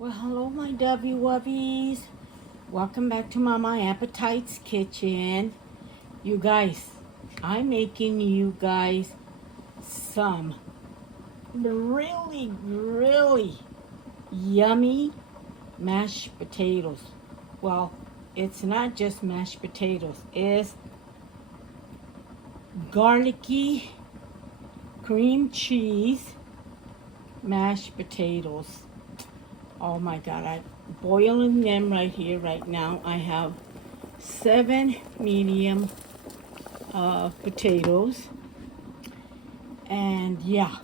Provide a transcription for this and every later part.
Well, hello, my Dubby Wubbies. Welcome back to Mama Appetite's Kitchen. You guys, I'm making you guys some really yummy mashed potatoes. Well, it's not just mashed potatoes, it's garlicky cream cheese mashed potatoes. Oh my God, I'm boiling them right here, right now. I have 7 medium potatoes. And yeah,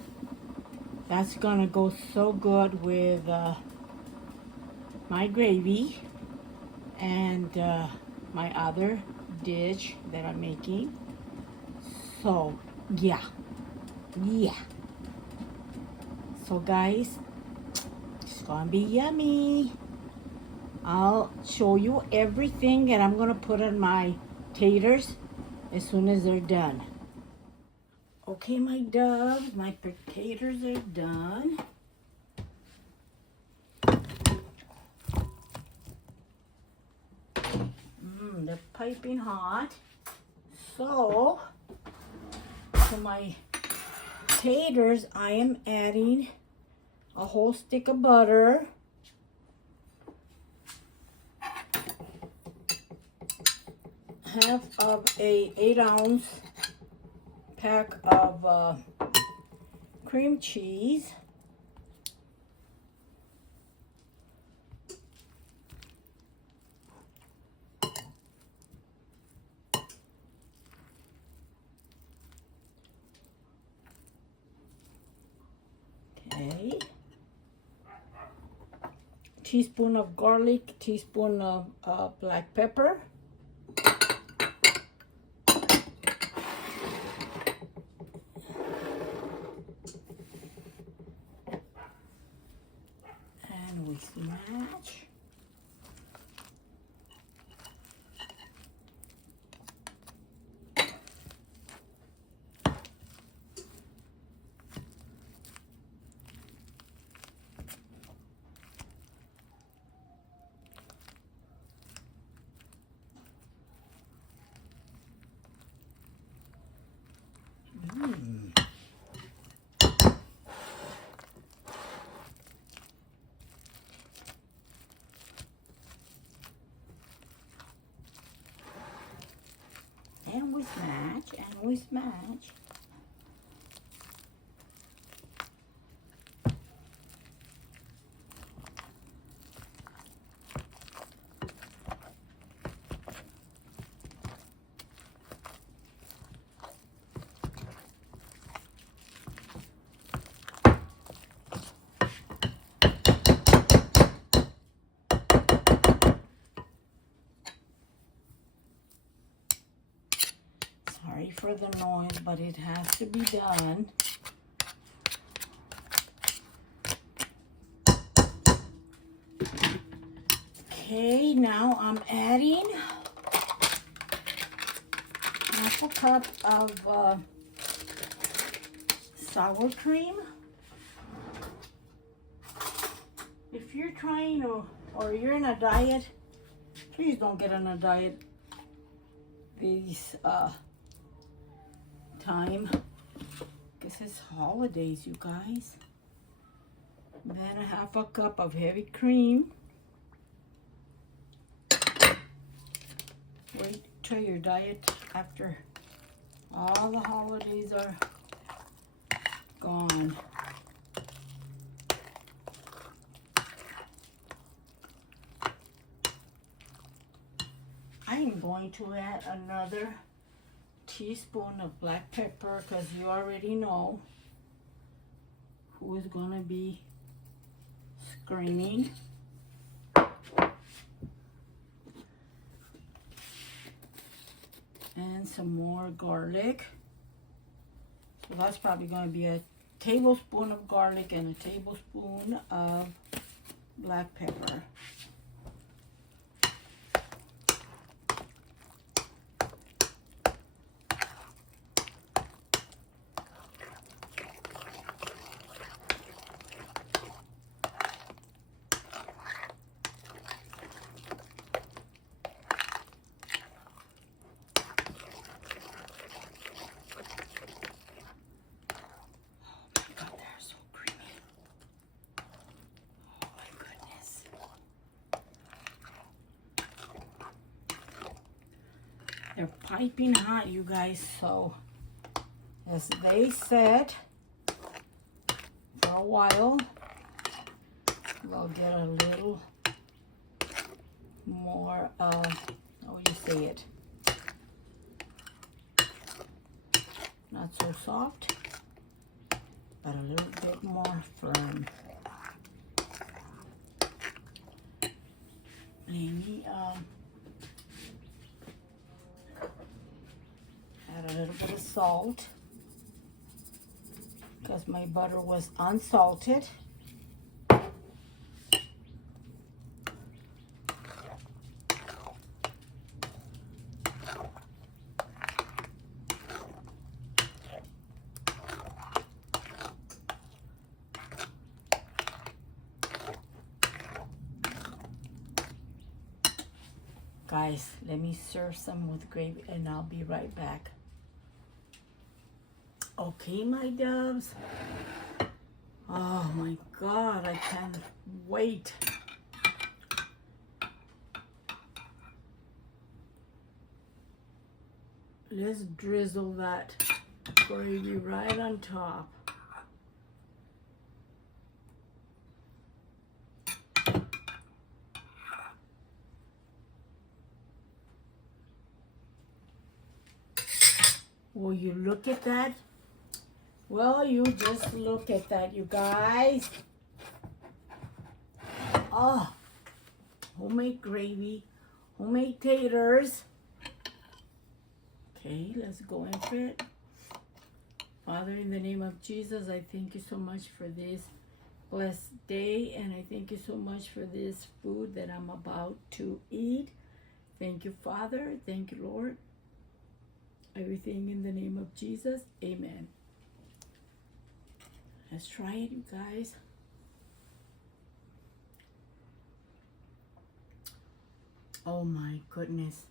that's gonna go so good with my gravy and my other dish that I'm making. So yeah. So guys, it's gonna be yummy. I'll show you everything that I'm gonna put on my taters as soon as they're done. Okay, my doves, my potatoes are done. They're piping hot. So, to my taters, I am adding a whole stick of butter. Half of a 8-ounce pack of cream cheese. Okay. Teaspoon of garlic, teaspoon of black pepper. And we smash. And we smash, and we smash. Sorry for the noise, but it has to be done. Okay, now I'm adding half a cup of sour cream. If you're trying or you're in a diet, please don't get on a diet these time, because it's holidays, you guys. Then a half a cup of heavy cream. Wait till your diet after all the holidays are gone. I am going to add another teaspoon of black pepper, because you already know who is going to be screaming. And some more garlic. So that's probably going to be a tablespoon of garlic and a tablespoon of black pepper. They're piping hot, you guys. So, as they said, for a while, we'll get a little more, how you say it? Not so soft, but a little bit more firm. Let me add a little bit of salt because my butter was unsalted. Guys, let me serve some with gravy and I'll be right back. Okay, my doves. Oh my God, I can't wait. Let's drizzle that gravy right on top. Will you look at that? Well, you just look at that, you guys. Oh, homemade gravy, homemade taters. Okay, let's go in for it. Father, in the name of Jesus, I thank you so much for this blessed day, and I thank you so much for this food that I'm about to eat. Thank you, Father. Thank you, Lord. Everything in the name of Jesus. Amen. Let's try it, you guys. Oh my goodness.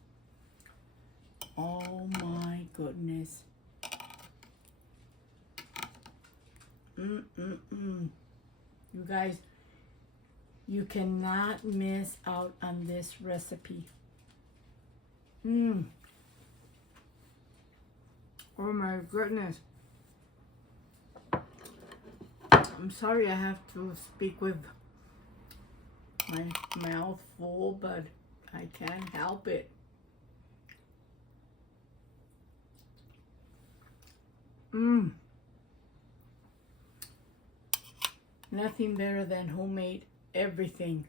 Oh my goodness. You guys, you cannot miss out on this recipe. Oh my goodness. I'm sorry I have to speak with my mouth full, but I can't help it. Nothing better than homemade everything.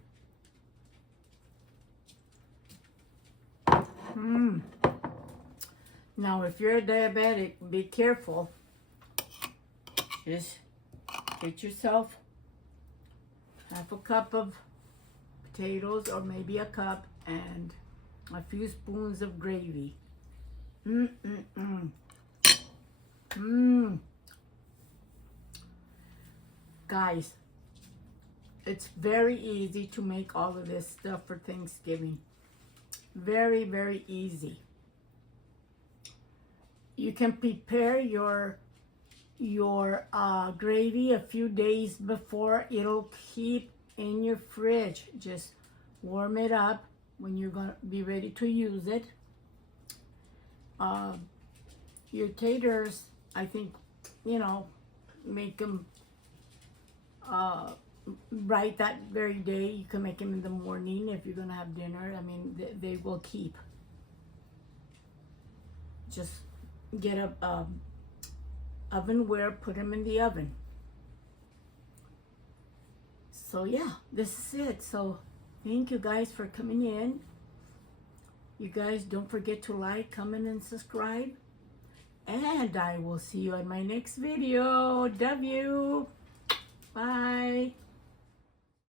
Now, if you're a diabetic, be careful. Just get yourself half a cup of potatoes, or maybe a cup, and a few spoons of gravy. Guys, it's very easy to make all of this stuff for Thanksgiving. Very, very easy. You can prepare your gravy a few days before. It'll keep in your fridge. Just warm it up when you're gonna be ready to use it. Your taters, I think, make them right that very day. You can make them in the morning if you're gonna have dinner. I mean, they will keep. Just get a ovenware, put them in the oven. So yeah, this is it. So thank you guys for coming in. You guys don't forget to like, comment, and subscribe. And I will see you in my next video. Love you. Bye.